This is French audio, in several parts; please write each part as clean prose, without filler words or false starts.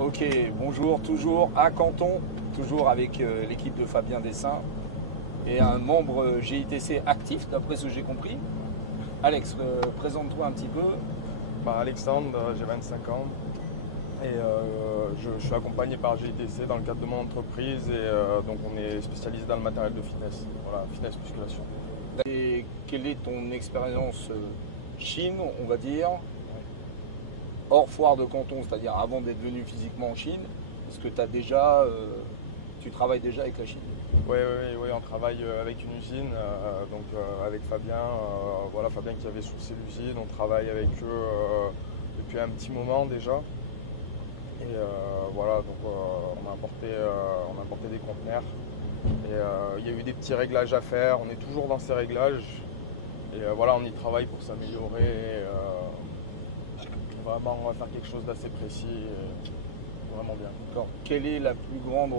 Ok, bonjour, toujours à Canton, toujours avec l'équipe de Fabien Dessin et un membre GITC actif, d'après ce que j'ai compris. Alex, présente-toi un petit peu. Alexandre, j'ai 25 ans et je suis accompagné par GITC dans le cadre de mon entreprise et donc on est spécialisé dans le matériel de fitness, voilà, fitness musculation. Et quelle est ton expérience Chine, on va dire, hors foire de Canton, c'est-à-dire avant d'être venu physiquement en Chine? Est-ce que tu travailles déjà avec la Chine? Oui, on travaille avec une usine, avec Fabien, voilà Fabien qui avait sourcé l'usine, on travaille avec eux depuis un petit moment déjà. Et voilà, donc on a importé des conteneurs. Et il y a eu des petits réglages à faire, on est toujours dans ces réglages. Et voilà, on y travaille pour s'améliorer. Vraiment, on va faire quelque chose d'assez précis et vraiment bien. D'accord. Quelle est la plus grande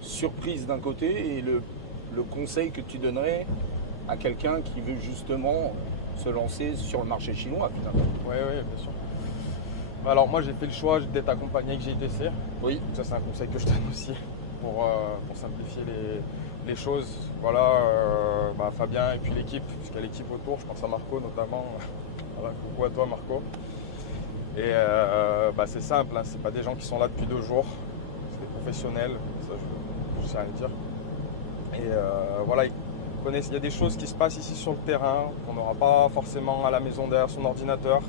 surprise d'un côté et le conseil que tu donnerais à quelqu'un qui veut justement se lancer sur le marché chinois, finalement? Oui, bien sûr. Alors moi j'ai fait le choix d'être accompagné avec GITC. Oui. Ça c'est un conseil que je donne aussi pour simplifier les choses. Voilà, Fabien et puis l'équipe, puisqu'il y a l'équipe autour, je pense à Marco notamment. Voilà, coucou à toi Marco. Et c'est simple, hein, c'est pas des gens qui sont là depuis 2 jours, c'est des professionnels, ça je sais rien dire. Et voilà, ils connaissent, il y a des choses qui se passent ici sur le terrain qu'on n'aura pas forcément à la maison derrière son ordinateur.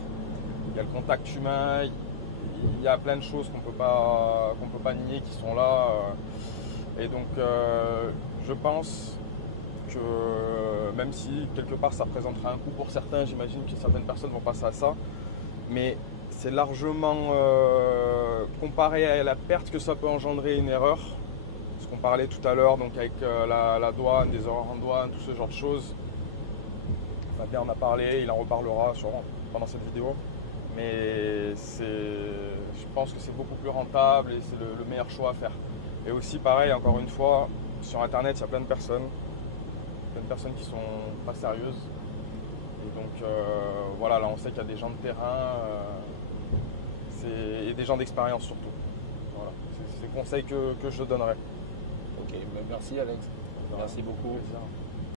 Il y a le contact humain, il y a plein de choses qu'on peut pas nier qui sont là. Et donc je pense que même si quelque part ça représentera un coût pour certains, j'imagine que certaines personnes vont passer à ça, mais c'est largement comparé à la perte que ça peut engendrer une erreur. Ce qu'on parlait tout à l'heure, donc avec la douane, des erreurs en douane, tout ce genre de choses. Fabien en a parlé, il en reparlera sûrement pendant cette vidéo. Mais je pense que c'est beaucoup plus rentable et c'est le meilleur choix à faire. Et aussi pareil, encore une fois, sur internet il y a plein de personnes qui sont pas sérieuses. Et donc voilà, là on sait qu'il y a des gens de terrain et des gens d'expérience surtout. Voilà, c'est le conseil que je donnerais. Ok, merci Alex. Merci beaucoup. Plaisir.